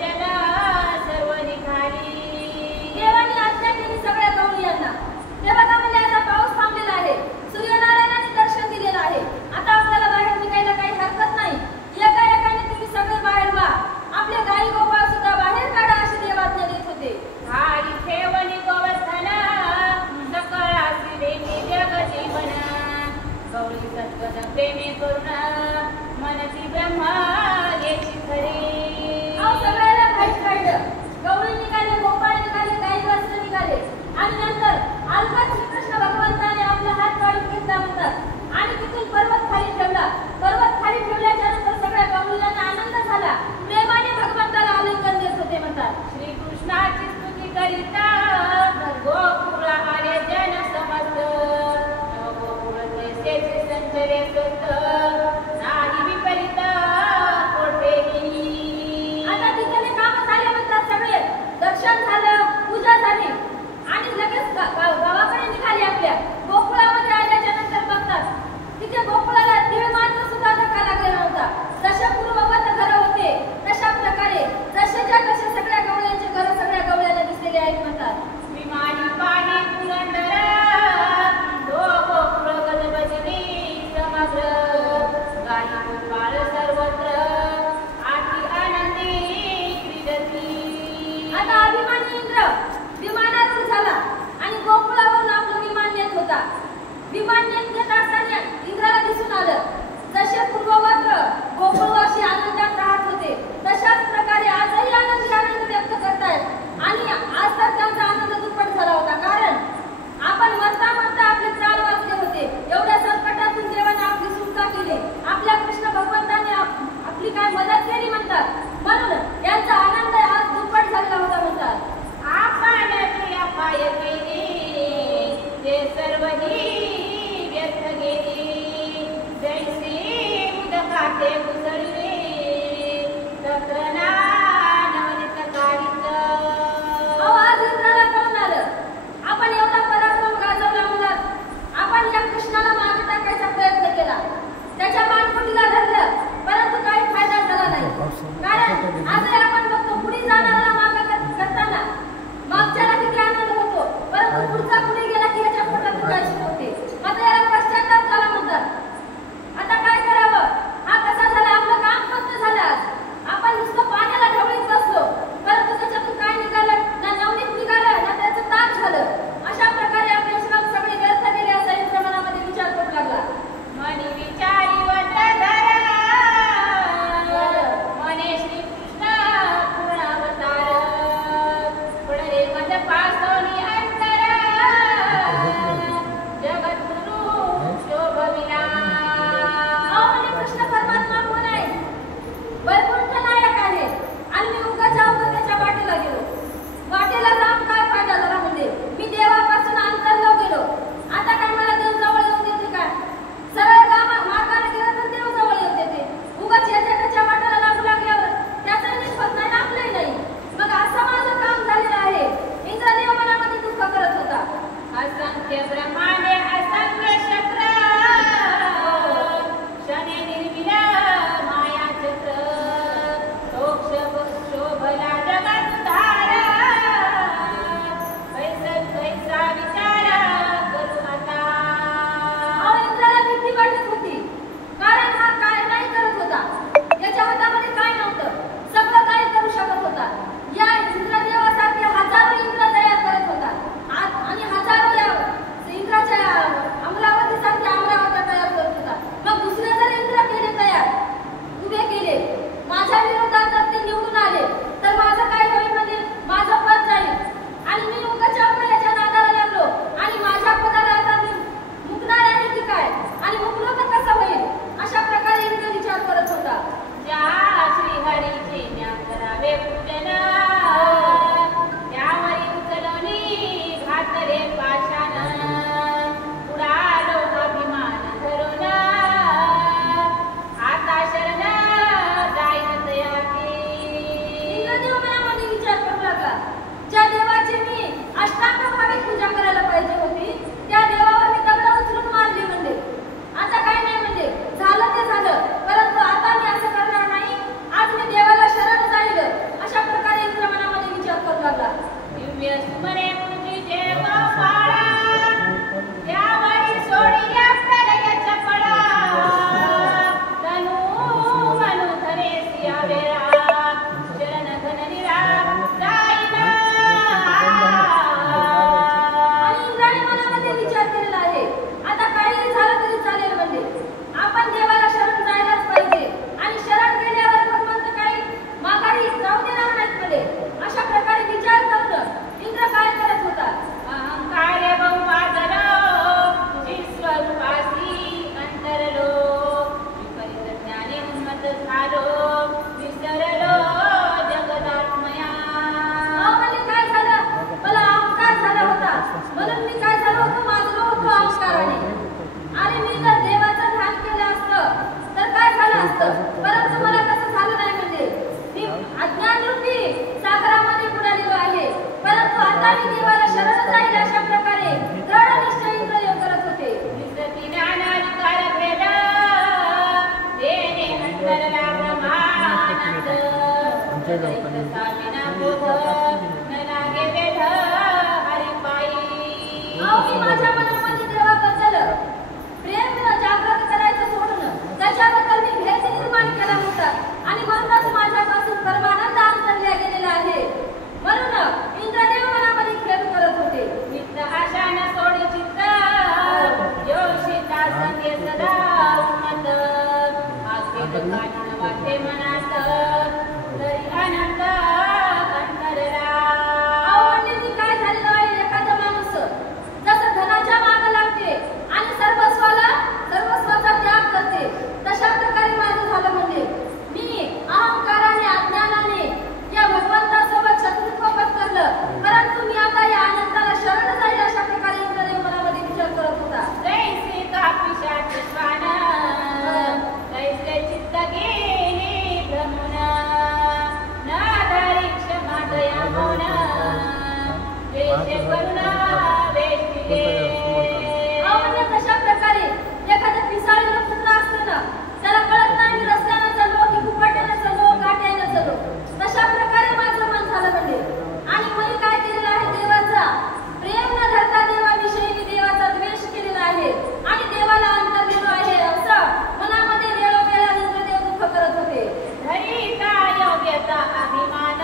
जन सर्व निघाली. देवाने आज्ञा केली सगळ्या गवळीयांना. देवगामध्ये आता पाऊस थांबलेला आहे. सूर्यनारायणाने दर्शन दिलेलं आहे. आता आपल्याला बाहेर निघायला काही हरकत नाही. एका एकाने तुम्ही सगळे बाहेर व्हा. आपले गाई गोपाळ सुद्धा बाहेर काढा अशी देव आज्ञा देत होते. हारी ठेवणी गोवर्धन सकळ आसिलेनी जग जीवन. गौरी सद्गत प्रेमी करुण मनसी ब्रह्मा येची खरी. सगळ्याला माहीत काढलं. गवळी निघाले, गोपाळ निघाले, गाई वासरं निघाले आणि नंतर अलका श्रीकृष्ण भगवंताने आपला हात काढून घेतला म्हणतात आणि तिथून पर्वत खाली ठेवला. पर्वत खाली ठेवल्याच्या नंतर सगळ्या गवळींना आनंद झाला. प्रेमाने भगवंताला आलिंगन देत होते म्हणतात. श्रीकृष्णाची स्तुती करिता गोकुळ आले जन समस्त. गोकुळ देशेचे संचरे स्वस्त नाही विपरीत कोठेही. आता तिथे काम झाले म्हणतात. सगळे दर्शन झालं, पूजा झाली आणि लगेच गावाकडे निघाले. आपल्या गोकुळामध्ये आल्याच्या नंतर बघतात तिथे गोकुळाला तिळमात्र सुद्धा धक्का लागलेला होता. जशा पूर्ववत घरं होते तशा प्रकारे जशाच्या तशा सगळ्या गवळ्यांचे घर सगळ्या गवळ्याला दिसलेले आहेत म्हणतात. विमानी पाणी पुरंदर गोकुळ गजबजली समग्र. गाई गोपाळ सर्वत्र आठी आनंदी क्रीडती. आता अभिमानी इंद्र विमानारूढ झाला आणि गोकुळावरून आपलं विमान नेत होता. विमान नेत असताना इंद्राला दिसून आलं जसे पूर्ववत गोकुळवासी आनंदात राहत होते तशाच प्रकारे आजही आनंद व्यक्त करतायत आणि आज तर त्यांचा आनंद दुप्पट झाला होता. कारण आपण मरता मरता आपले प्राण वाचले होते. एवढ्या संकटातून देवाने आपली सुटका केली. आपल्या कृष्ण भगवंताने आपली काय मदत केली म्हणतात. म्हणून यांचा आनंद आज दुप्पट झाला होता म्हणतात. आपण जे अपाय केले ते सर्वही व्यर्थ गेले. जैसे उदकाचे घुसळले तत्र नवनीत काढीत. जसे करुणा वेष्टिले. म्हणजे कशा प्रकारे एखादं पिसाळलेलं कुत्रा असतं ना, त्याला कळत नाही रस्त्यानं चाललो की फुपाट्यानं चाललो काट्यानं चाललो, तशा प्रकारे माझं मन झालं म्हणजे. आणि मी काय केलेलं आहे, देवाचा प्रेम न धरता देवाविषयी मी देवाचा द्वेष केलेला आहे आणि देवाला अंतरलेलो आहे असं मनामध्ये वेळोवेळा इंद्रदेव दुःख करत होते. धरिता योग्यता अभिमान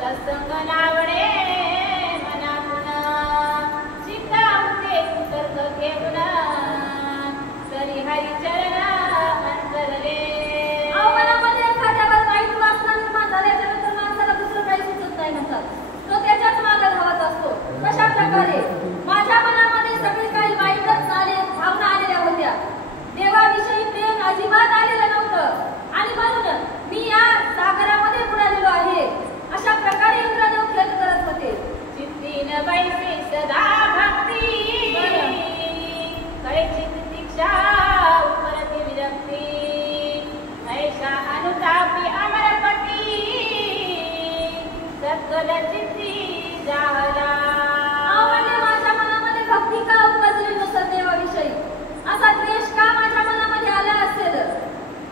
सत्संग नावडे मनातून चित्ता होते कुतर्क घेऊन तरी हरिचरण अंतरले. मनामध्ये एखाद्यावर वाईट वासना निर्माण झाल्याच्या नंतर माणसाला दुसरं काही सुचत नाही म्हणतात, तो त्याच्याच मागे धावत असतो. कशा प्रकारे माझ्या मनामध्ये सगळी काही वाईटच भावना आलेल्या होत्या, देवाविषयी प्रेम अजिबात आलेलं नव्हतं आणि म्हणून मी या सागरामध्ये बुडालेलो आहे. अशा प्रकारे इंद्रदेव खेळ करत होते. चित्तीन बैसे सदा भक्ती कैचित दीक्षा उपरती विरक्ती ऐशा अनुतापी अमरपती सकल चित्ती जाहला. म्हणजे माझ्या मनामध्ये भक्ती का उपजली नसेल देवाविषयी, असा द्वेष का माझ्या मनामध्ये आला असेल.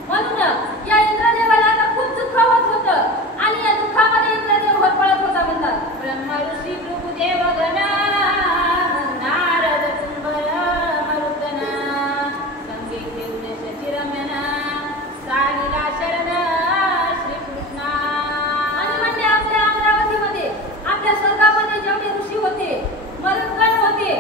म्हणून या इंद्रदेवाला आता खूप दुःख होत होतं आणि या दुःखामध्ये इंद्रदेव होरपळत होता म्हणतात. ब्रह्म ऋषी भृगुदेव गण नारद कुंभर मरुदन संगे घेऊन शचिरमन साहिला शरण श्रीकृष्णा. आणि म्हणजे आपल्या अमरावतीमध्ये आपल्या स्वर्गामध्ये जेवढे ऋषी होते, मरुदगण होते,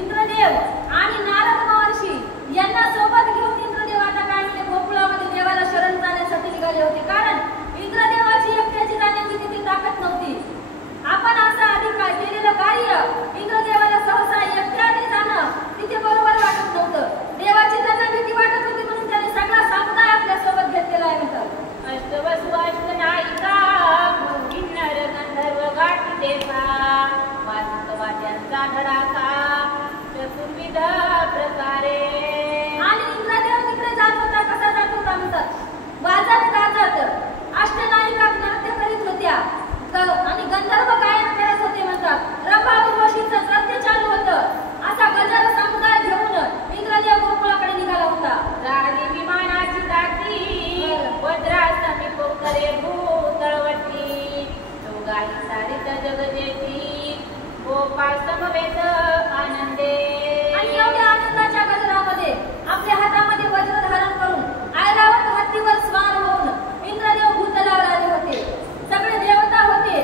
इंद्रदेव आणि नारद महर्षी यांना सोबत घेऊन इंद्रदेव आता काय म्हणजे गोकुळामध्ये देवाला शरण जाण्यासाठी निघाले होते. कारण इंद्रदेवाची एकट्याची जाण्याची तिथे ताकद नव्हती. आपण असं आधी काय केलेलं कार्य इंद्रदेवाला सहसा एकट्याने जाणं तिथे बरोबर वाटत नव्हतं. देवाची त्यांना भीती वाटत होती म्हणून त्यांनी सगळा समुदाय आपल्या सोबत घेतलेला आहे म्हणतात. अष्टवसु अष्टनायिका किन्नर गंधर्व गाठी देवा वाद्यांचा धडाका चतुर्विध प्रकारे. आणि इंद्रदेव तिकडे जात होता, कसा जात होता म्हणतात, वाजत गाजत अष्टनायिका नृत्य करीत होत्या आणि गंधर्व गायन करत होते म्हणतात. रंभा उर्वशीचं नृत्य चालू होतं. असा गजर समुदाय घेऊन इंद्रदेव गोकुळाकडे निघाला होता. राणी विमानाची दाटी वज्रासमी पोकरे भूतळवटी दोघाही सारित जगजेती गोपाळ समवेत आनंदे. आणि एवढ्या आनंदाच्या गजरामध्ये आपल्या हातामध्ये वज्र धारण करून ऐरावत हत्तीवर स्वार होऊन इंद्रदेव भूतलावर आले होते. सगळे देवता होते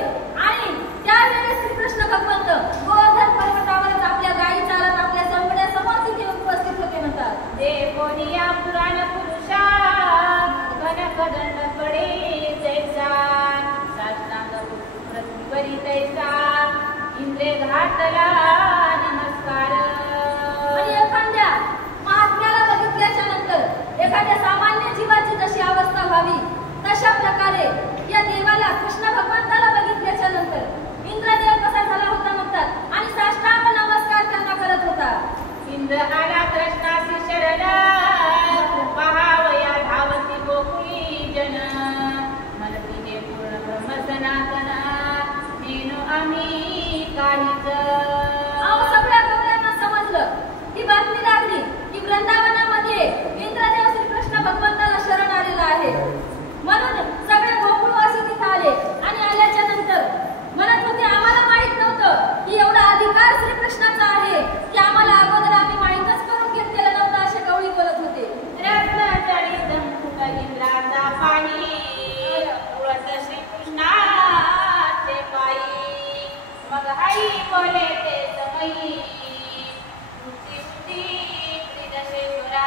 आणि त्यावेळेस श्रीकृष्ण भगवंत गोवर्धन पर्वतावरच आपल्या गायी चालत आपल्या संगड्यासमोर तिथे उपस्थित होते म्हणतात. देवोनिया पुराण पुरुषा कनकदंड पडे जैसा साष्टांग पृथ्वीवरी तैसा इंद्रे घातला नमस्कार. आणि एखाद्या महात्म्याला बघितल्याच्या नंतर एखाद्या सामान्य जीवाची जशी अवस्था व्हावी तशा प्रकारे या देवाला कृष्ण भगवंताला बघितल्याच्या नंतर इंद्रदेव कसा झाला होता म्हणतात आणि साष्टांग नमस्कार त्यांना करत होता. इंद्र आला कृष्णासी शरण पहावया धावती गोकुळी जन मनतीने पूर्ण ब्रह्म सनातन मेनू आम्ही काहीच. सगळ्या गवळ्यांना समजलं, ही बातमी लागली की वृंदावनामध्ये इंद्रदेव श्रीकृष्ण भगवंताला शरण आलेला आहे. म्हणून सगळे गोकुळवासी तिथे आले आणि आल्याच्या नंतर म्हणत होते, आम्हाला माहित नव्हतं की एवढा अधिकार श्रीकृष्णाचा आहे की आम्हाला अगोदर आम्ही माहितच करून घेतलेलं नव्हतं, असे गवळी बोलत होते. रत्न चढित मुकुट इंद्राचा पाणी उळत श्रीकृष्णाचे पायी मग हाई बोले ते समयी कृती सुती प्रियशेश्वरा.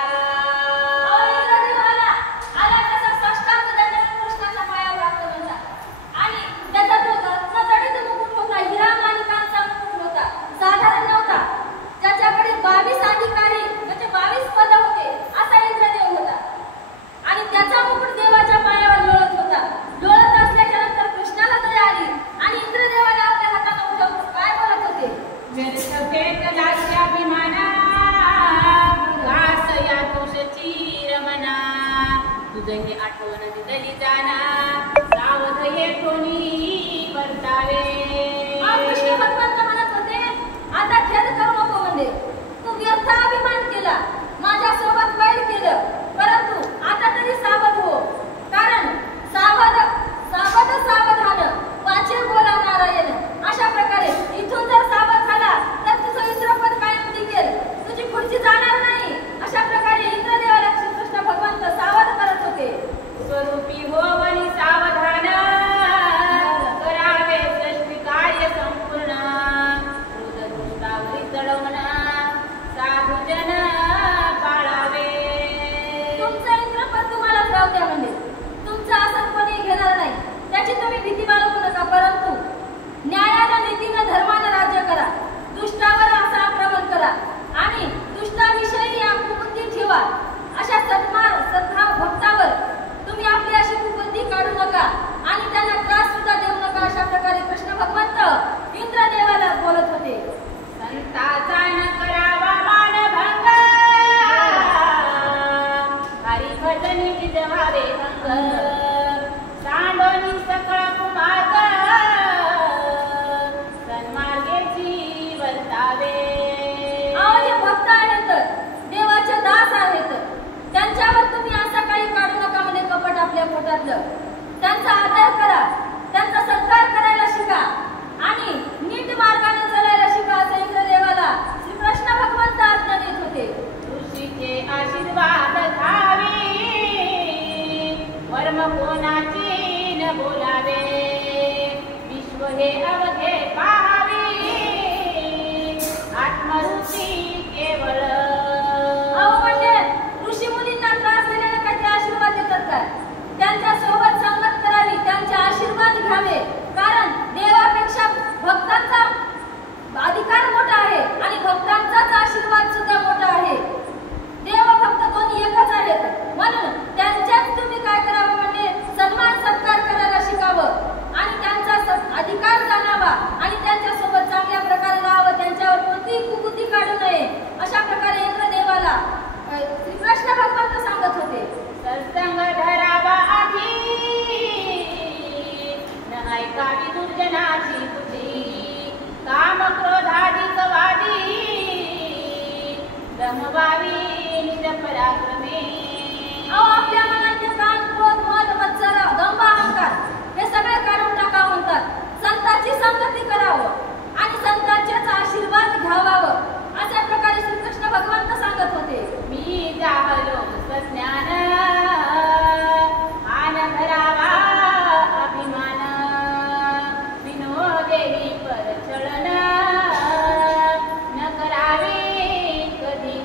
आला तसा साष्टांग दंडवत कृष्णाच्या पायावर लागतो म्हणतात आणि त्याचा तो रत्न जडित मुकुट होता, हिरा माणिकांचा मुकुट होता, साधारण नव्हता. त्याच्याकडे 22 अधिकारी म्हणजे 22 पद होते असा इंद्रदेव होता आणि त्याचा मुकुट देवाच्या पायावर लोळत होता. लोळत असल्याच्या नंतर कृष्णाला दया आली आणि इंद्रदेवाला आपल्या हाताने उठवून काय बोलत होते, व्यर्थ भेटलास्याभिमाना घास या तुषची रमना तुझही आठवण दिदली जाना सावध ये कोणी परतावे. कृष्ण भगवान अवघे पाहावी आत्मरूपी केवळ. अहो म्हणजे ऋषी मुनींना त्रास दिलेले काही आशीर्वाद देतात काय? त्यांच्या सोबत संगत करावी, त्यांचे आशीर्वाद घ्यावे, कारण देवापेक्षा भक्तांचा अधिकार मोठा आहे आणि भक्तांचाच आशीर्वाद सुद्धा मोठा आहे. देव भक्त दोन्ही एकच आहेत. म्हणून त्यांच्याच तुम्ही काय करावं म्हणजे सन्मान सत्कार करायला शिकावं आणि त्यांचा अधिकार जाणावा आणि त्यांच्या सोबत चांगल्या प्रकारे राहावं, त्यांच्यावर कोणतीही कुबुद्धी काढू नये, अशा प्रकारे इंद्रदेवाला श्रीकृष्ण भगवंत सांगत होते. सत्संग धरावा आधी न ऐकावी दुर्जनाची बुद्धी, काम क्रोधाधिक वादी रमवावी निज पराक्रमे. अहो आपल्या मनाचे कान क्रोध मद मत्सर दंभ अहंकार हे सगळे काढून टाका म्हणतात. संतांची संगती करावं आणि संतांचेच आशीर्वाद घ्यावावं, अशा प्रकारे श्रीकृष्ण भगवंत सांगत होते. मी जाहलो सज्ञान आन धरावा अभिमान, विनोदेवी परचलन न करावे कधी.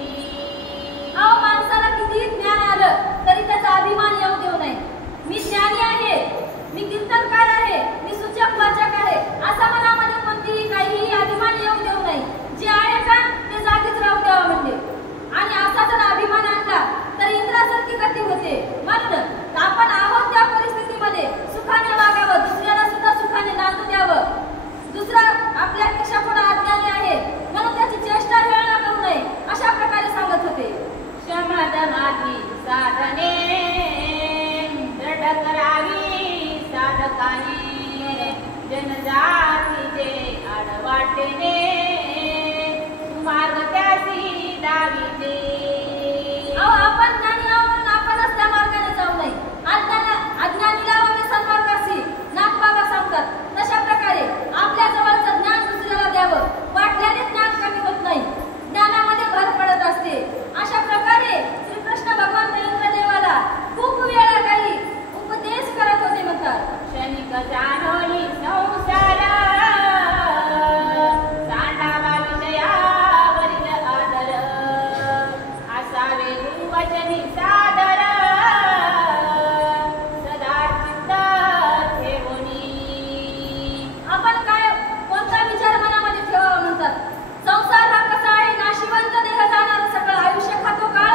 अहो माणसाला किती ज्ञान आलं तरी त्याचा अभिमान येऊ देऊ नये. मी ज्ञानी आहे, मी कीर्तनकार आहे, मी सूचक वाचक आहे, असा मनामध्ये कोणतीही काहीही अभिमान येऊ देऊ नये. जे आहे का ते जागीच राहू द्यावं म्हणजे. आणि असा जर अभिमान आणला तर इंद्रासारखी गती होते. म्हणून आपण आहोत त्या परिस्थितीमध्ये सुखाने वागावं, दुसऱ्याला सुद्धा सुखाने नांदू द्यावं. दुसरा आपल्यापेक्षा पुढे अज्ञानी आहे म्हणून त्याची चेष्टा हेळना करू नये, अशा प्रकारे सांगत होते. शमदमाधी साधने दृढ करावी साधकाने, जनजातीचे आडवाटेने मार्ग त्यासी दाविते. अहो आपण ज्ञानी आहोत म्हणून आपणच त्या मार्गाने जाऊ नये. अज्ञानीला सन्मार्गाशी नाथ सांगतात. तशा प्रकारे आपल्या जवळचं ज्ञान दुसऱ्याला द्यावं, वाटल्याने ज्ञान कमी होत नाही, ज्ञानामध्ये भर पडत असते. अशा प्रकारे श्रीकृष्ण भगवंत इंद्रदेवाला खूप वेळा काही उपदेश करत होते म्हणतात. क्षणिक जानोनी संसार सांडावा विषयावरील आदर, असावे गुरुवचनी सादर सदा चित्त ठेवणी. आपण काय कोणता विचार मनामध्ये ठेवावा म्हणतात. संसार हा कसा आहे, नाशिवंत देह जाणार सगळं आयुष्य खातो काळ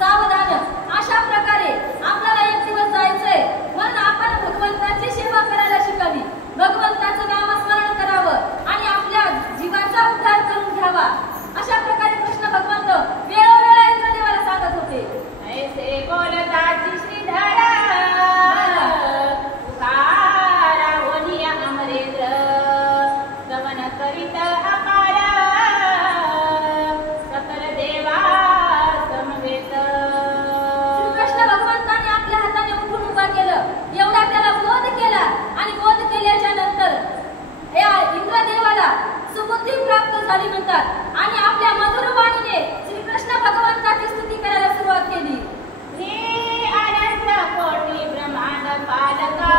सावधान. अशा प्रकारे आपल्याला एक दिवस जायचंय म्हणून आपण भगवंताची सेवा करायला शिकावी, भगवंताचं नामस्मरण करावं आणि आपल्या जीवाचा उद्धार करून घ्यावा. अशा प्रकारे कृष्ण भगवंत वेळोवेळा इंद्रदेवाला सांगत होते. ऐसे बोलताची श्रीधर तुकारा होनिया अमरेंद्र, गमन करीत अपार सकल देवा समवेत. श्रीकृष्ण भगवंताने आपल्या हाताने उठून उभा केलं, एवढा त्याला बोध केला आणि बोध केल्याच्या नंतर या इंद्रदेवाला सुबुद्धी प्राप्त झाली म्हणतात आणि आपल्या मधुर वाणीने श्रीकृष्ण भगवंताची स्तुती करायला सुरुवात केली. हे अनंत कोटी ब्रह्मांड पालका,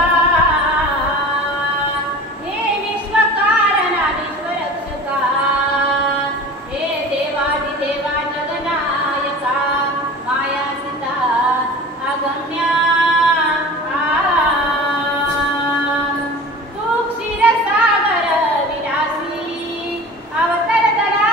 हे विश्वकारणा विश्वरक्षका, हे देवादिदेवा जगनायका, माया सीता अगम्या तू क्षीरसागर विलासी, अवतर दरा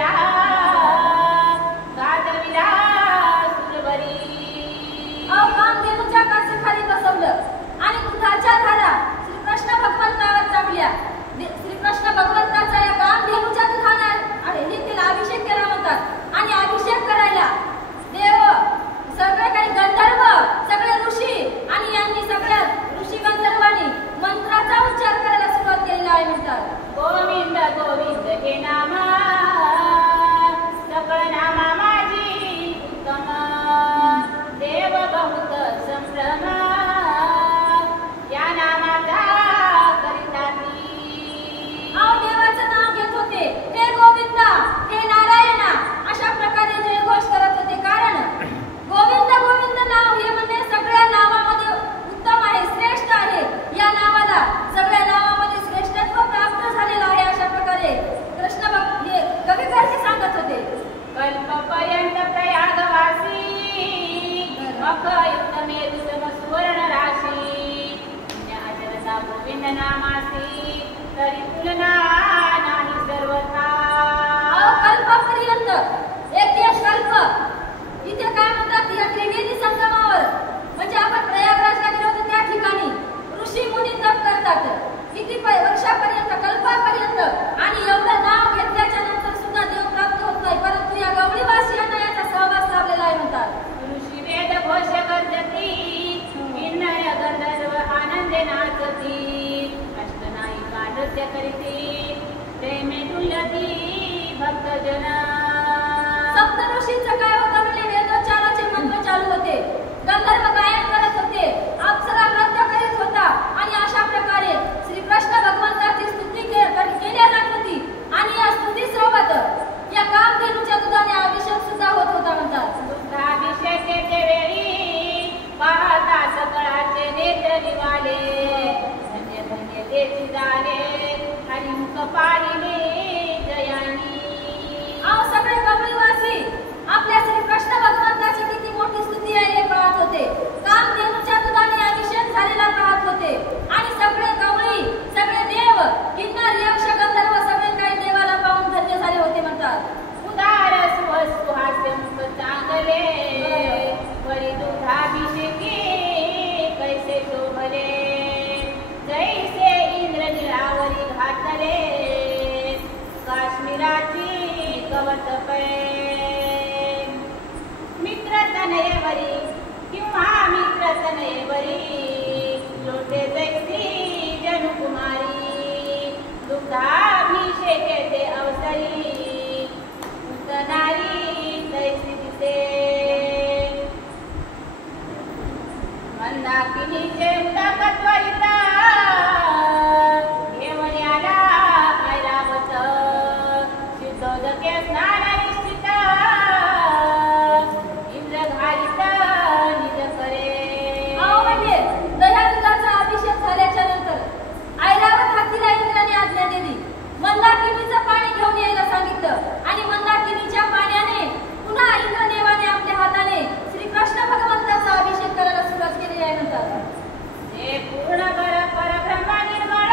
गाजविला गाजविला सुरवरी. कामधेनूच्या कासेखाली बसवलं आणि दुधाच्या धारा श्रीकृष्ण भगवंतावर चापल्या. श्रीकृष्ण भगवंताचा या कामधेनूच्या दुधाने तिला अभिषेक केला म्हणतात. आणि अभिषेक करायला देव सगळे काही गंधर्व सगळे ऋषी आणि यांनी सगळ्या ऋषी गंधर्वांनी मंत्राचा उच्चार करायला सुरुवात केलेली आहे म्हणतात. गोविंद गोविंद हे नाम सकळ नामा माझी उत्तम. देव बहुत संभ्रम या नामाचा करिता ती. देवाचं नाव घेत होते, हे गोविंदा हे नारायणा अशा प्रकारे जयघोष करत होते. कारण गोविंद गोविंद नाव हे म्हणजे सगळ्या नावामध्ये उत्तम आहे, श्रेष्ठ आहे. या नावाला सगळ्या नावामध्ये श्रेष्ठत्व प्राप्त झालेलं आहे. अशा प्रकारे कृष्ण भक्त हे कविकार सांगत होते. कल्पपर्यंत प्रयागवासी मखयुक्त मेरुसम सुवर्ण राशी. ज्ञानरसा गोविंद नामासी तरी तुलना नाही सर्वथा. कल्पापर्यंत एक कल्प इथे काय म्हणतात या त्रिवेणी संगमावर म्हणजे आपण प्रयागराजला गेलो होतो त्या ठिकाणी ऋषी मुनी तप करतात. किती वर्षापर्यंत कल्पापर्यंत. आणि एवढं नाव घेतल्याच्या नंतर सुद्धा देव प्राप्त होत नाही. परंतु या गवळीवासियांना याचा सहवास लाभलेला आहे म्हणतात. ऋषी वेद घोष करती किन्नर गंधर्व आनंदे नाचती. अष्टनायिका नृत्य करीती प्रेमे डुलती भक्तजन. सप्तऋषींचं काय होतं म्हणजे वेदोच्चाराचे मंत्र चालू होते, गंधर्व गायन करत होते, अप्सरा नृत्य करीत होता. आणि अशा प्रकारे श्रीकृष्ण भगवंताची स्तुती केली जात होती. आणि या स्तुतीसोबत या कामधेनूच्या दुधाने अभिषेक सुद्धा होत होता म्हणतात. दुग्धाभिषेकेचे वेळी पाहता सकळाचे नेत्र निवाले. धन्य धन्य तेची झाले हरिमुख पाहिली जयानी. सगळे कवळीवासी आपल्या श्रीकृष्ण भगवंताची किती मोठी स्तुती आहे हे पाहत होते. कामधेनूच्या दुधाने अभिषेक झालेला पाहत होते. आणि सगळे कवळी सगळे देव किन्नर यक्ष गंधर्व सगळे काही देवाला पाहून धन्य झाले होते म्हणतात. उदार सुहास्य मुख चांगले वरी दुधाभिषेकी कैसे शोभले. जैसे इंद्र निळावरी घातले काश्मीराची गवत पै. मित्र तनयेवरी किंवा मित्र तनयेवरी लोटे जैसी जनुकुमारी. दुग्धाभिषेकेचे अवसरी उतनारी तैसी दिसे. मंदाकिनीचे उदाकत्वरिता घेऊन आला ऐरावत. शिद्धोदके स्नान निश्चित इंद्र घालित निज करे. म्हणजे दह्या दुधाचा अभिषेक झाल्याच्या नंतर ऐरावत हातीला इंद्राने आज्ञा दिली. मंदाकिनीचं पाणी घेऊन यायला सांगितलं. आणि मंदाकिनीच्या पाण्याने पुन्हा इंद्रदेवाने आपल्या हाताने श्रीकृष्ण भगवंताचा अभिषेक करायला सुरुवात केली आहे म्हणतात. हे पूर्ण परब्रह्म निर्मळ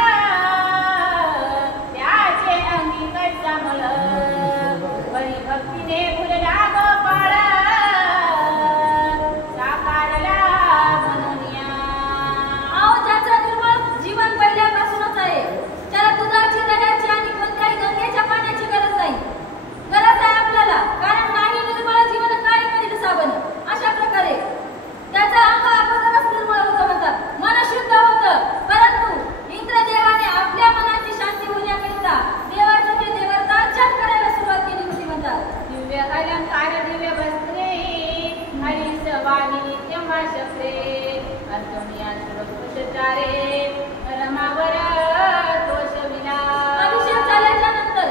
त्याचे अंगी कैसामळ. बरी भक्तीने फुलला गोपाळ साकारला मनोनिया. ज्याचं निर्मळ जीवन पहिल्यापासूनच आहे, त्याला दुधाची दह्याची आणि कोणत्याही गंगेच्या पाण्याची गरज नाही. गरज आहे आपल्याला, कारण नाही निर्मळ जीवन काय करील साबण. अशा प्रकारे त्याचा अंग अगोदरच निर्मळ होतं म्हणतात. मन शुद्ध होतं. परंतु इंद्रदेवाने आपल्या मनाची शांती होण्याकरिता देवाचं हे देवतार्चन करायला सुरुवात केली होती म्हणतात. दिव्य अलंकार दिव्य वस्त्रे हरीश वाणी तेव्हा शस्त्रे. अर्जुनिया सर्वपुरुषचारे रमावर तोषविला. अभिषेक झाल्याच्या नंतर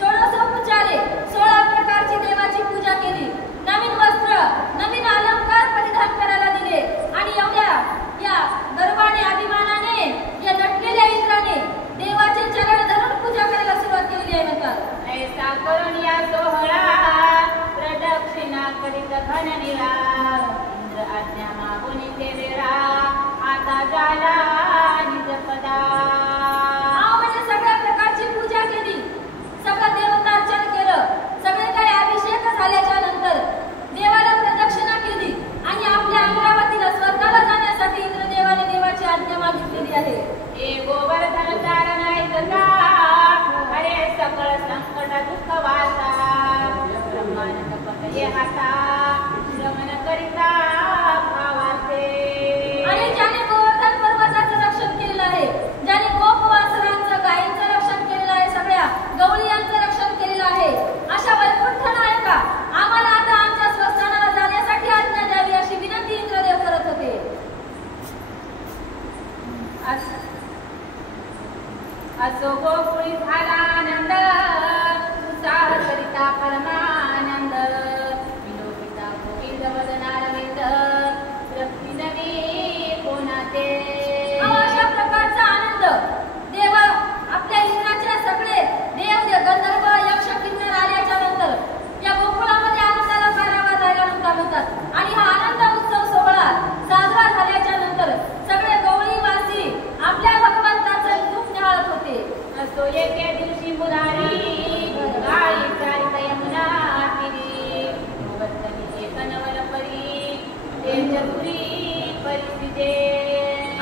षोडशोपचारे 16 प्रकारची देवाची पूजा केली. नवीन वस्त्र नवीन अलंकार परिधान करायला दिले. आणि एवढ्या या गर्वाने अभिमानाने या नटलेल्या इंद्राने देवाचे चरण धरून पूजा करायला सुरुवात केली आहे म्हणतात. ऐसा करून या सोहळा प्रदक्षिणा करीत घन निळा. इंद्र आज्ञा मागून ते वेळा आता झाला संकट दुःख वासा ब्रह्मानंद पतये हाता श्रवण करिता भावाचे. आणि ज्याने गोवर्धन पर्वताचं रक्षण केलेलं आहे, ज्याने गोपवासरांचं गायींचं रक्षण केलेलं आहे, सगळ्या गवळीयांचं रक्षण केलेलं आहे, अशा वैकुंठ नायका आम्हाला आता आमच्या स्वस्थानाला जाण्यासाठी आज्ञा द्यावी अशी विनंती इंद्रदेव करत होते. असो गोकुळी झाला आनंद उत्साह करिता परमानंद विलोकिता गोविंद वदनारविंद तृप्ती नवी कोणाचे. अशा प्रकारचा आनंद देवा आपल्या इंद्राचे सगळे देव गंधर्व यक्ष किन्नर आल्याच्या नंतर या गोकुळामध्ये आनंदाला पारावा जायला म्हणतात. आणि हा आनंद उत्सव सोहळा साजरा झाल्याच्या नंतर सगळे गवळीवासी आपल्या भगवंताचं रूप निहाळत होते. असो एके दिवशी मुरारी गाई चारित यमुना तीरी गोवर्धनीचे कनवल परी तेजपुरी परिस्थिते.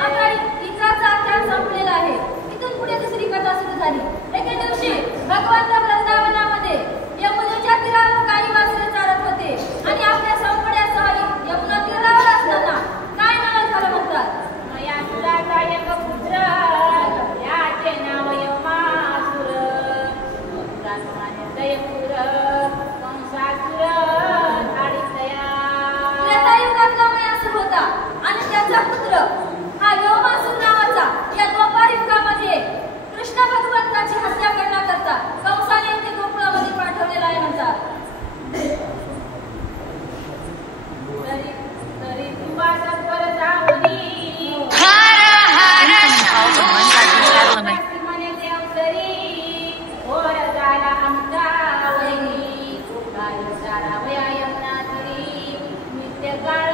आता इंद्राचा अध्याय संपलेला आहे. इथून पुढे दुसरी कथा सुरू झाली. एके दिवशी भगवंत वृंदावनामध्ये यमुनेच्या तीरावर गाई वासरे चारत होते आणि आपल्या संपड्यासह यमुना तीरावर असताना काय नवल झालं म्हणतात. मया सुराचा एक पुत्र याचे नाव यमासुर दयपुर कंसासुर धाडितया. त्रेतायुगातला मयासुर होता आणि त्याचा पुत्र हा यमासुर नावाचा या द्वापार युगामध्ये कृष्ण भगवंताची हत्या करण्याकरता कंसाने ते गोकुळामध्ये पाठवलेला आहे म्हणतात. तरी तुवा सत्वर जावनी मने देवसरी ओर झाला आमचा वैनी गाई सारा वया यमुना तरी नित्य काळ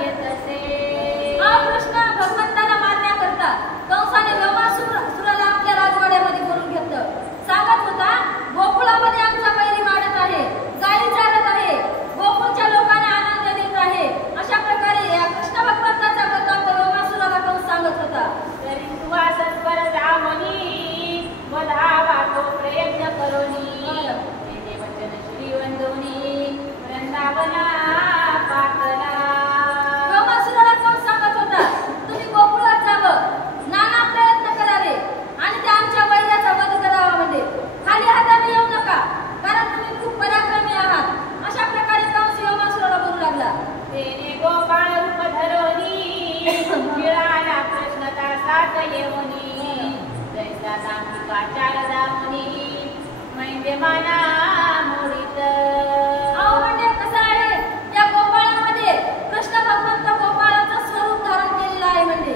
येत असे. कृष्ण भगवंताला मारण्याकरता कंसाने यमासुराला आपल्या राजवाड्यामध्ये बोलून घेतलं. सांगत होता गोकुळामध्ये आमचा वैरी वाढत आहे, गायी चालत आहे, गोकुळच्या लोकांना आनंद देत आहे. अशा प्रकारे या कृष्ण भगवंताचा वृत्तांत यमासुराला कंस सांगत होता. तरी तुवा सत्वर जावनी वधावा तो प्रयत्न करोनी ते वचन श्री वंदोनी वृंदावना पातला. यमासुराला कंस सांगत होता तुम्ही गोकुळात जावं, नाना प्रयत्न करावे आणि त्या आमच्या वैराचा वध करावा, म्हणजे खाली हाताने येऊ नका कारण तुम्ही खूप पराक्रमी आहात. अशा प्रकारे कंस यमासुराला बोलू लागला. तेने गोपाळ रूप धरोनी मिळाला कृष्णता साथ येऊनी जैसा दांभिका चार दामुनी मैंदेमाना मोडित. म्हणजे कसं आहे या गोपाळामध्ये कृष्ण भगवंत गोपाळाचं स्वरूप धारण केलेलं आहे म्हणजे.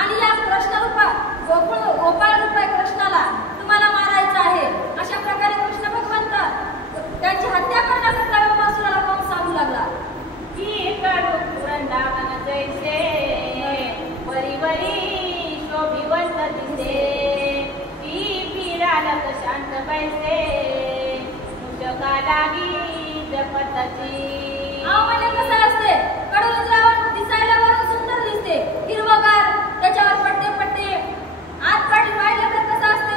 आणि या कृष्ण रूपा गोपाळ रूप कृष्णाला तुम्हाला मारायचं आहे. अशा प्रकारे कृष्ण भगवंत त्यांची हत्या करण्याकरता यमासुराला कंस सांगू लागला. की करू वृंदावन जैसे वरी शोभिवंत दिसे ती फिरालक शांत बैसे मुशका लागी जपतची. म्हणजे कसं असते कडू इंद्रावर दिसायला वरून सुंदर दिसते, हिरवगार, त्याच्यावर पट्टे पट्टे आत पाठी पाहिलं तर कसं असते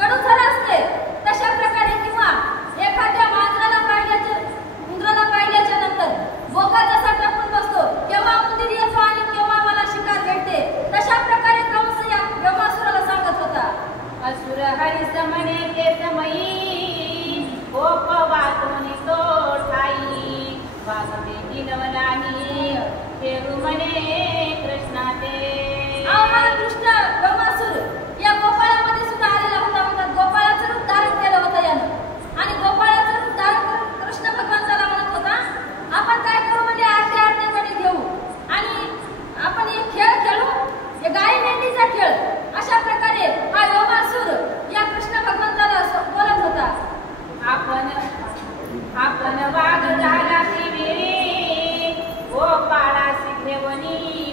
कडू झालं असते. तशा प्रकारे किंवा एखाद्या मांजराला उंदराला पाहिल्याच्या नंतर बोका जसा टपून बसतो केव्हा उंदीर येतो आणि केव्हा मला शिकार भेटते, तशा प्रकारे कंस या यमासुराला सांगत होता. असुर हरिस म्हणे ते समयी गोप वाचोनी तो ठाई वागते गिलवलानी फेरू म्हणे कृष्णा ते. कृष्ण यमासुर या गोपाळामध्ये सुद्धा आलेला होता म्हणतात. गोपाळाचं रूप धारण केलं होतं यानं आणि गोपाळाचं रूप धारण करून कृष्ण भगवंताला म्हणत होता आपण काय करू म्हणजे आरती घेऊ आणि आपण एक खेळ खेळू, हे गाई मेंढीचा खेळ. अशा प्रकारे हा यमासुर या कृष्ण भगवंताला बोलत होता. आपण वाघ झाला शिबिरी गोपाळाशी घेवनी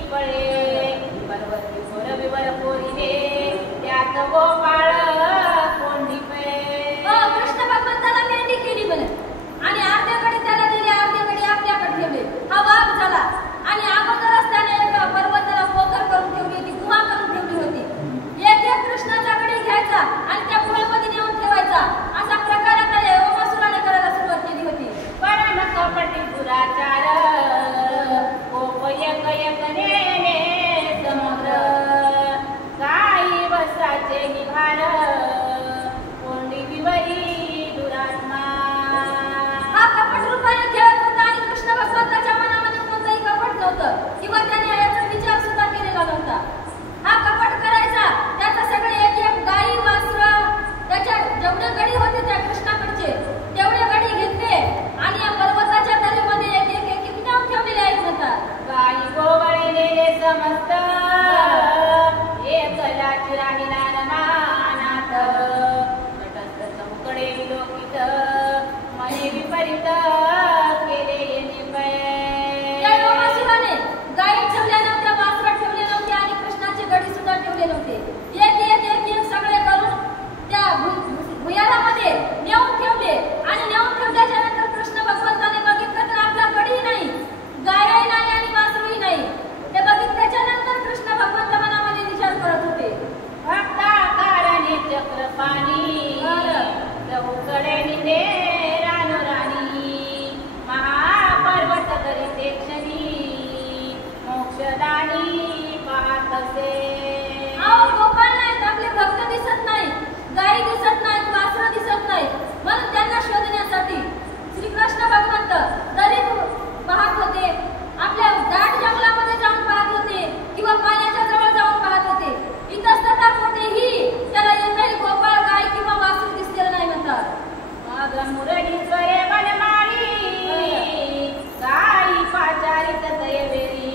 करी दुरात्मा. हा कपट रूपाने खेळत होता आणि कृष्ण भगवंताच्या मनामध्ये कोणतंही कपट नव्हतं किंवा त्याने याचा विचार सुद्धा केलेला नव्हता. हा कपट करायचा. त्याचा सगळे एक एक गाई वासरं त्याच्या जेवढे गडी होते त्या कृष्णाकडचे तेवढे गडी घेतले आणि या पर्वताच्या दरीमध्ये एक एक एक एक नाव ठेवलेले आहेत म्हणतात. गाई गोवळलेले समस्त एकलाची राहिला नमानाथ. घटस्थ चौकडे विलोकित मने विपरीत केले निपय. या योगासुराने गाई ठेवल्या नव्हत्या, वासरं ठेवले नव्हते आणि कृष्णाचे गडी सुद्धा ठेवले नव्हते. एक एक एक एक सगळे करून त्या भुयारामध्ये नेऊन ठेवले आणि नेऊन ठेवल्याच्या नंतर कृष्ण भगवंताने बघितलं तर आपला गडी नाही, गायही नाही आणि वासरूही नाही. ते बघितल्याच्या नंतर कृष्ण भगवंत मनामध्ये विचार करत होते. भक्ताकारणे चक्रपाणी चौकडे निंदे रानुराणी. महापर्वत करीते क्षणी मोक्षदानी पाहत असे. अहो गोपाळ नाहीत, आपले भक्त दिसत नाही, गायी दिसत नाहीत, वासरं दिसत नाहीत. म्हणून त्यांना शोधण्यासाठी श्रीकृष्ण भगवंत दरीत पाहत होते, आपल्या दाट जंगलामध्ये जाऊन पाहत होते किंवा पाण्याच्या जवळ जाऊन पाहत होते. इतस्ततः कोठेही त्याला एकही गोपाळ गाय किंवा वासरू दिसलेलं नाही म्हणतात. मग मुरली स्वरे वनमाळी गाई पाचारित दयवेरी.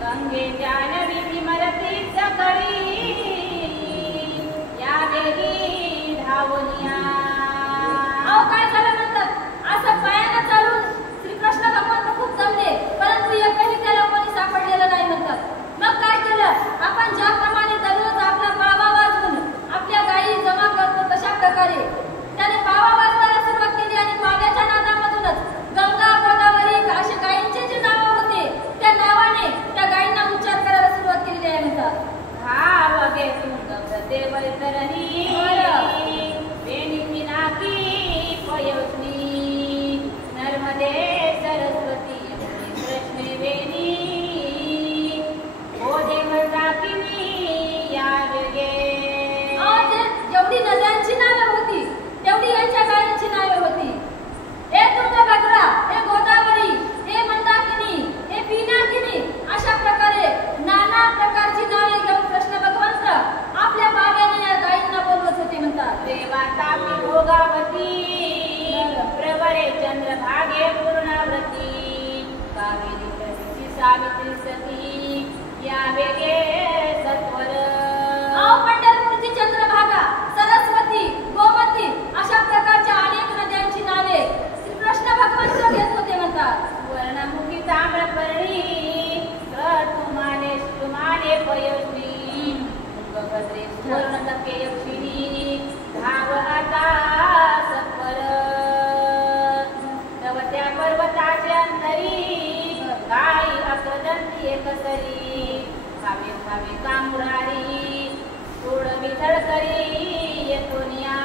गंगेच्या नवी विमलती सकळी या वेगी धावनिया. अहो काय झालं म्हणतात, असं पायानं चालून श्रीकृष्ण भगवंत खूप जमले परंतु एकही त्याला कोणी सापडलेलं नाही म्हणतात. मग काय केलं, आपण ज्याप्रमाणे दररोज आपला पावा वाजवून आपल्या गायी जमा करतो तशा प्रकारे त्याने पावा वाजवायला सुरुवात केली आणि पाव्याच्या नादामधूनच गंगा गोदावरी असे गायींचे जे नाव होते त्या नावाने त्या गायींना उच्चार करायला सुरुवात केलेली आहे म्हणतात. भाव घेऊन गंगते वैतरणी वेणी पिनाकी पयोष्णी. नर्मदे सरस्वती कृष्णे वेणी ओढे मंदाकिनी या वेगे. जेवढी नद्यांची नावे होती तेवढी यांच्या गायींची नावे होती. हे तुंगभद्रा, हे गोदावरी, हे मंदाकिनी, हे पिनाकिनी अशा प्रकारे नाना प्रकारची नावे घेऊन कृष्ण भगवंत आपल्या पाव्याने या गायींना बोलवत होते म्हणतात. देवातापी भोगावती प्रवरे चंद्रभागे पूर्णावृती. कावेरी प्रसिद्धी सावित्री सती या वेगे सत्वर. पंढरपूरची चंद्रभागा, सरस्वती, गोमती अशा प्रकारच्या अनेक नद्यांची नावे श्रीकृष्ण भगवंत घेत होते म्हणतात. वर्णमुखी ताम्रपर्णी तुमाने तुमाने पयोष्णी. तुंगभद्रे सुवर्णदके यक्षिणी धाव आता सत्वर. तव त्या पर्वताचे अंतरी गाई अक्रदंती एकसरी. खावे खावे कामुरारी सोड विथळ करी येतोनिया.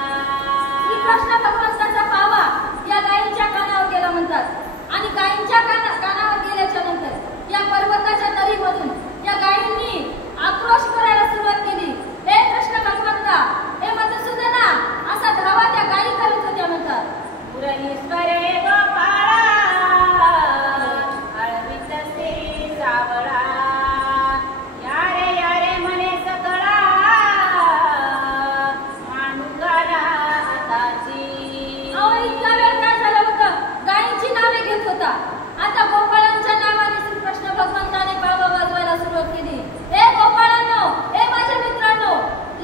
श्रीकृष्ण भगवंताचा पावा या गायींच्या कानावर गेला म्हणतात आणि गायींच्या कानावर गेल्याच्या नंतर या पर्वताच्या दरीमधून या गायींनी आक्रोश करायला सुरुवात केली. हे कृष्ण भगवंता, हे मधुसूदना असा धावा त्या गायी करत होत्या म्हणतात. पुरणीश्वरे गोपाळा हळवीतसे सावळा. यारे यारे मने सकळा माणुकाला हाताची. अहो इतका वेळ काय झालं होतं, गायींची नावे घेत होता. आता गोपाळांच्या नावाने श्रीकृष्ण भगवंताने पावा वाजवायला सुरुवात केली. हे गोपाळांनो, हे माझ्या मित्रांनो,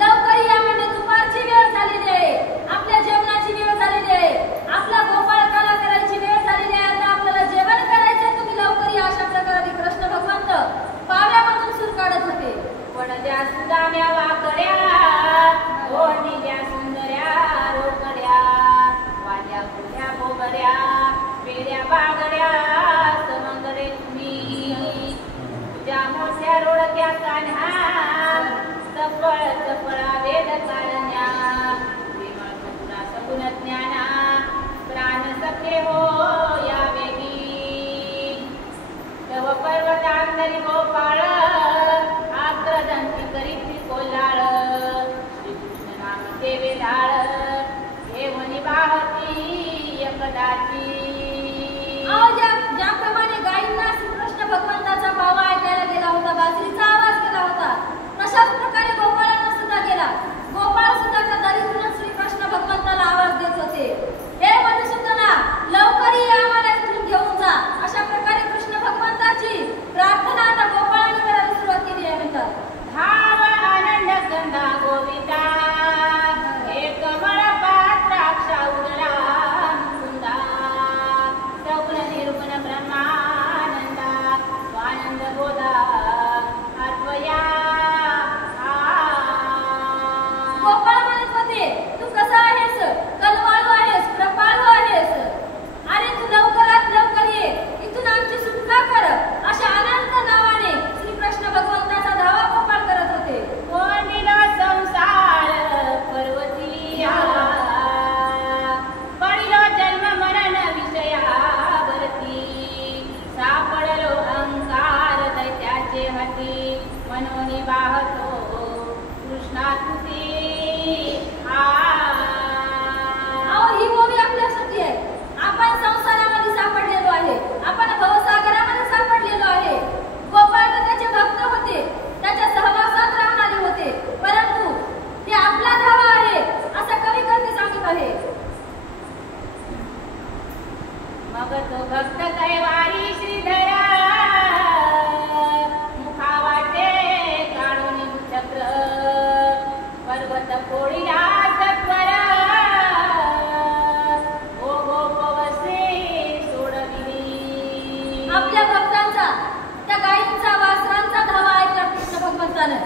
लवकर या म्हणजे दुपारची वेळ झालेली आहे, आपल्या जेवणाची वेळ झालेली आहे, आपला गोपाळकाला करायची वेळ झालेली आहे. आता आपल्याला जेवण करायचं, तुम्ही लवकर या अशा प्रकारे कृष्ण भगवंत पाव्यामधून सूर काढत होते. पडद्या सुदाम्या वाकड्या ओढणील्या सुंदर्या रोकड्या. वाल्या फुल्या बोगड्या वेड्या बागड्या समंगडे तुम्ही. तुझ्या मोठ्या रोडक्या कान्हा सफळ सफळा वेद कारण्या. विमळ सगुणा सगुण ज्ञाना प्राण सखे हो या वेगी. तव पर्वतांतरी गोपाळ आक्रदंती करीत कोल्हाळ. श्रीकृष्ण नाम सेवे लाळ तशाच प्रकारे गोपाळानं सुद्धा केला. गोपाळ सुद्धा त्या दरीतून श्रीकृष्ण भगवंताला आवाज देत होते, हे मधुसूदना, लवकर ये, आम्हाला इथून घेऊन जा. अशा प्रकारे कृष्ण भगवंताची प्रार्थना आता गोपाळाने करायला सुरुवात केली आहे. म्हणतात, धाव आनंद गंगा गोविंदा, हे कमळ पात्राक्षा उदरा मुकुंदा, सगुण निर्गुण ब्रह्मानंदा, स्वानंद बोधा अद्वया. गोपाळ म्हणत होते, तू कसा आहेस? कलवाळू आहेस, कृपाळू आहेस. अरे तू लवकरात लवकर ये, इथून आमची सुटका कर. अशा अनंत नावाने श्रीकृष्ण भगवंताचा धावा गोपाळ करत होते. कोंडिलो संसार पर्वतीया, पडिलो जन्म मरण विषयावरती, सापडलो अहंकार दैत्याचे हाती, मनोनी वाहतो कृष्णा तुझी. अहो, ही ओवी आपल्यासाठी आहे. आपण संसारामध्ये सापडलेलो आहे, आपण भवसागरामध्ये सापडलेलो आहे. गोपाळ तर त्याचे भक्त होते, त्याच्या सहवासात राहणारे होते, परंतु ते आपला धावा आहे असं कवी कवी सांगत आहे. मग तो भक्त कैवारी श्रीधरा, मुखावाटे काढून चक्र, पर्वत फोडिला सत्वर, ओ गोपवसे सोडविली. आपल्या भक्तांचा, त्या गायींचा, वासरांचा धावा ऐकला कृष्ण भगवंतानं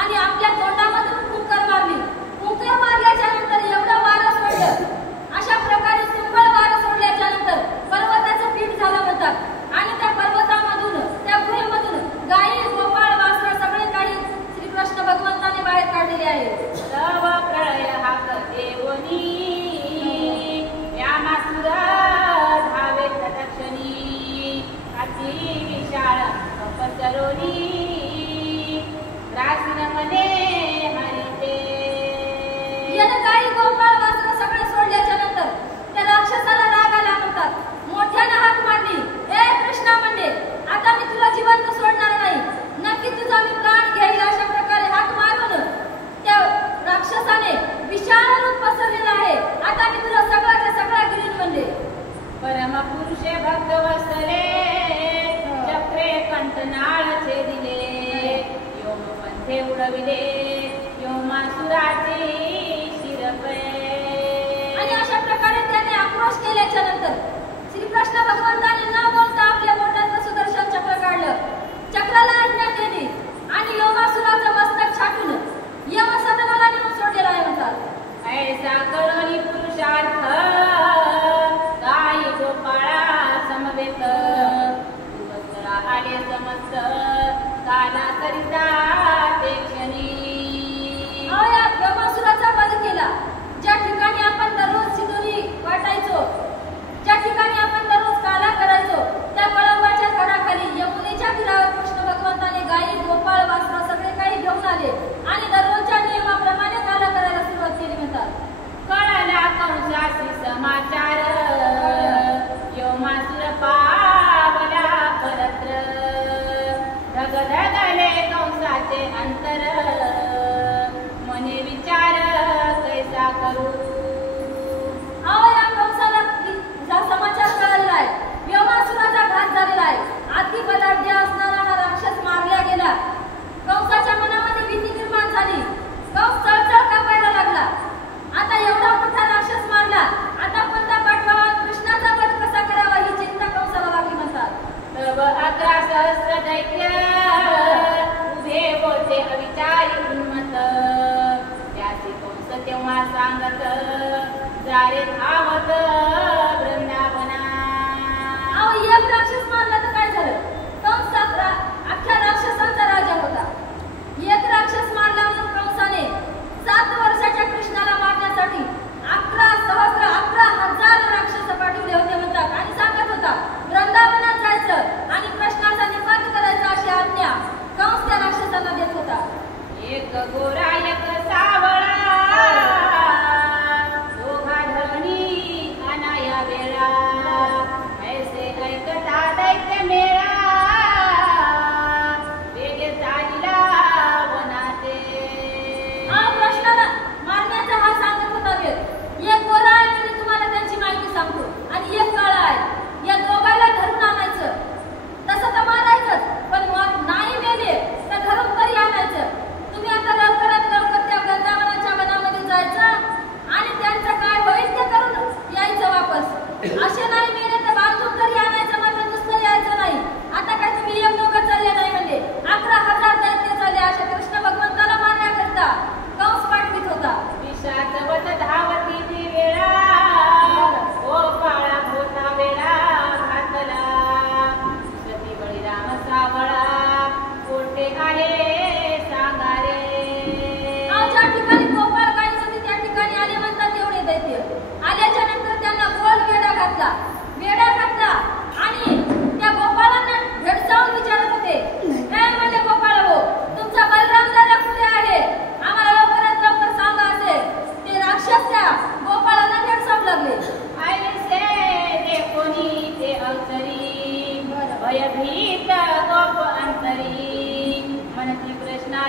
आणि आपल्या तोंडामधून फुंकर मारली. फुंकर मारल्याच्या नंतर एवढं वारं सोडलं, अशा प्रकारे तुंबळ वारं सोडल्याच्या नंतर पर्वताचं पीठ झालं म्हणतात. आणि त्या पर्वतामधून, त्या गुहेमधून गायी, गोपाळ, वासरं सगळे काही श्रीकृष्ण भगवंताने बाहेर काढलेले आहे. तव प्रळय हाक देवनी, व्यामासुर धावे तत्क्षणी, अति विशाळ अपसरोनी, ग्रासीन मने हरिते. यानं गायी, गोपाळ, वासरं सगळे सोडल्याच्या नंतर त्या राक्षसाला राग आला म्हणतात. मोठ्यानं हाक मारली, ए कृष्णा म्हणजे, आता मी तुला जिवंत सोडणार नाही, नक्की तुझा मी प्राण घेईल. अशा प्रकारे हाक मारून त्या राक्षसाने विशाळ रूप पसरलेलं आहे. आता मी तुला सगळ्याच्या सगळ्या गिरीन म्हणले. परम पुरुषे भक्त वसले, चक्रे कंठनाळ छेदिले, योम पंथे उडविले, योमासुराचे शिरपे. आणि अशा प्रकारे त्याने आक्रोश केल्याच्या नंतर श्रीकृष्ण भगवंताने न बोलता आपल्या बोटातलं सुदर्शन चक्र काढलं, चक्राला आज्ञा केली आणि योमासुराचं मस्तक छाटून यमसदनाला नेऊन सोडलेलं आहे. म्हणतात, ऐसा करुणी पुरुषार्थ, गायी गोपाळा समवेत, दिवसरा आले समस्त, काला करिता ते क्षणी. या यमासुराचा वध केला. ज्या ठिकाणी आपण दररोज शिदोरी वाटायचो, ज्या ठिकाणी आपण दररोज काला करायचो, त्या कळंबाच्या झाडाखाली यमुनेच्या तीरावर कृष्ण भगवंताने गायी, गोपाळ, वासरा सगळे काही घेऊन आले आणि दररोजच्या नियमाप्रमाणे काला करायला सुरुवात केली. म्हणतात, कळला कंसासी समाचार, योमासुर पावला परत्र, धगधगले कंसाचे अंतर, मने विचार कैसा करू. या कंसाला समाचार कळलेला आहे, यमासुराचा घात झालेला आहे, अति बलाढ्य असणारा हा राक्षस मारला गेला. कंसाच्या मनामध्ये भीती निर्माण झाली, कंस चळचळ कापायला लागला. आता एवढा मोठा राक्षस मारला, आता कोणता पाठवावा, कृष्णाचा वध कसा करावा ही चिंता कंसाला लागली. म्हणतात, तब 11 सहस्र दैत्य, उभे बोलते अविचारी उन्मत, त्याचे कंस तेव्हा सांगत, जारे धावत वृंदावना. एक राक्षस मारला तर काय झालं? कंस अख्ख्या राक्षसांचा राजा होता. एक राक्षस मारला म्हणून कंसाने 7 वर्षाच्या कृष्णाला मारण्यासाठी 11,000 राक्षस पाठवले होते. म्हणतात, आणि सांगत होता वृंदावनात जायचं आणि कृष्णाचा निपात करायचा अशी आज्ञा कंस त्या राक्षसांना देत होता. एक गोरा एक सावळा, दोघा धरणी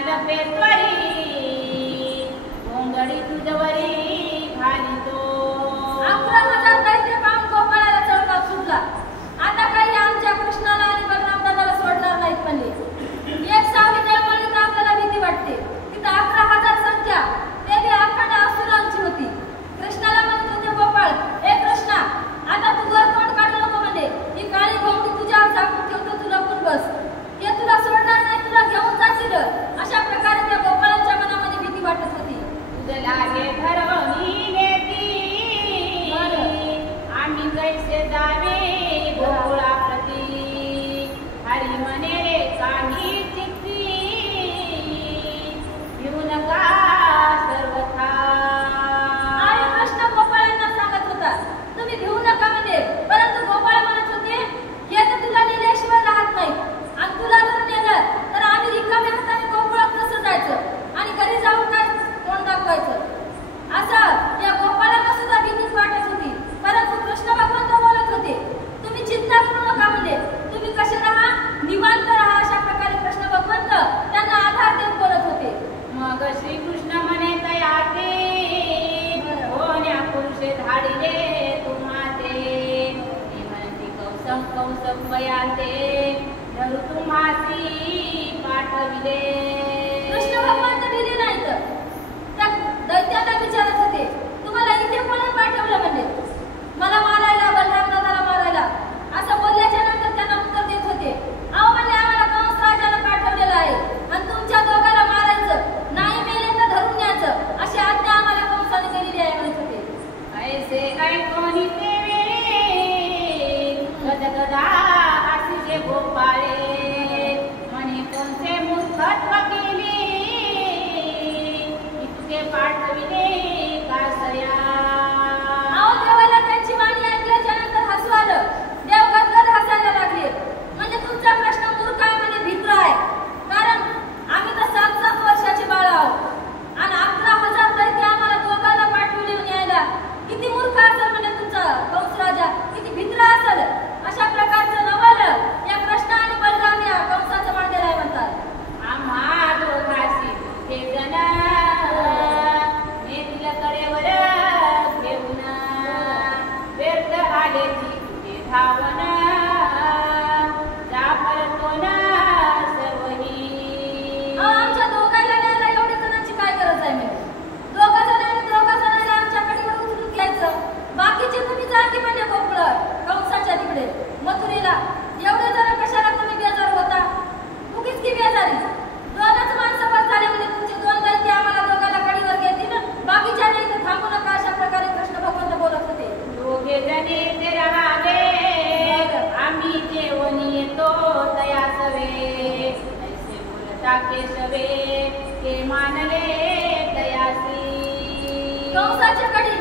लपेत्वरी गोंधळी तुझवरी घालितो. 11,000 दैत्य पाहून गोपाळाला चळकाव सुटला. आता काही आमच्या कृष्णाला आणि बलराम दादाला सोडणार नाहीत म्हणले. एक सावी जळमळली तर आपल्याला भीती वाटते. तिथं 11,000 संख्या, ते बी अखंड असुरांची होती. कृष्णाला म्हणत होते गोपाळ, ए कृष्णा, आता तू वर तोंड काढू नको म्हणजे ही काळी घोंगडी तुझ्यावर झाकून ठेवतो, तू लपून बस. ते तुला सोडणार नाही, तुला घेऊन जाशील. अशा प्रकारे त्या गोपाळांच्या मनामध्ये भीती वाटत होती. तुझं लागे घरवणी नेती आम्ही जैसे जावे गोकुळाप्रती. हरी म्हणे रे काही चित्ती घेऊ नका सर्वथा. आणि कृष्ण गोपाळांना सांगत होता, तुम्ही घेऊ नका म्हणजे. परंतु गोपाळ म्हणत होते, हे तर तुला नेल्याशिवाय राहत नाही. आणि तुला जर नेलं तर आम्ही रिकाम्या हाताने गोकुळात कसं जायचं आणि घरी जाऊन काय तोंड दाखवायचं. असं या गोपाळांना सुद्धा भीतीच वाटत होती. परंतु कृष्ण भगवंत बोलत होते, तुम्ही चिंता करू नका म्हणजे. तुम्ही कसे राहा, निवांत राहा. अशा प्रकारे कृष्ण भगवंत त्यांना आधार देत बोलत होते. मग श्रीकृष्ण म्हणे तयाते होण्या पुरुषे धाडिले तुम्हाते. ती म्हणती कौसम कौसम वयाते धरू तुम्हासी पाठविले. कृष्ण भगवंत दिले नाहीत. त्या दैत्यांना विचारत होते, तुम्हाला इथे कोणी पाठवलं म्हणजे. मला मारायला, बलराम दादाला मारायला. असं बोलल्याच्या नंतर त्यांना उत्तर देत होते, अहो म्हणजे आम्हाला कंस राजाला पाठवलेलं आहे आणि तुमच्या दोघांना मारायचं, नाही मेले तर धरून न्यायचं अशी आज्ञा आम्हाला कंसाने दिलेली आहे म्हणत होते. ऐसे ऐकोनी ते गदगदा हसीचे गोपाळे म्हणे कोणते मूर्खत्व केली इतके पाठविले कासया. अहो देवाला त्यांची वाणी ऐकल्याच्या नंतर हसू आलं. देव गदगद हसायला लागले. म्हणजे तुमचा प्रश्न मूर्ख आहे म्हणजे भित्र आहे. कारण आम्ही तर 7-7 वर्षाचे बाळ आहोत आणि 11,000 दैत्य आम्हाला दोघांना पाठवले न्यायला. किती मूर्ख असेल म्हणजे तुमचा कंस राजा, किती भित्र असेल. अशा प्रकारचं नवल या कृष्ण आणि बलराम या कंसाचं मांडलेलं आहे म्हणतात. आम्हा दोघांशी हे जण नेतील कडेवर घेऊन व्यर्थ आले ती धावन जा परतोन सर्वही. आमच्या दोघांना न्यायला एवढ्या जणांची काय गरज आहे म्हणजे. दोघा जणांना आमच्याकडे उचलून घ्यायचं. बाकीचे तुम्ही जा की म्हणजे गोकुळ कंसाच्या तिकडे मथुरेला. एवढे जण कशाला तुम्ही बेजार होता. उगीच की बेजारी. 2च माणसं बस झाले म्हणजे तुमचे 2 दैत्य आम्हाला दोघांना कडीवर घेतील, बाकीच्या नाही तर थांबू नका. अशा प्रकारे कृष्ण भगवंत बोलत होते. दोघे जणे ते राहावे आम्ही जेवण येतो तयासवे. ऐसे बोलता केशवे ते मानले तयासी. कंसाच्या कडी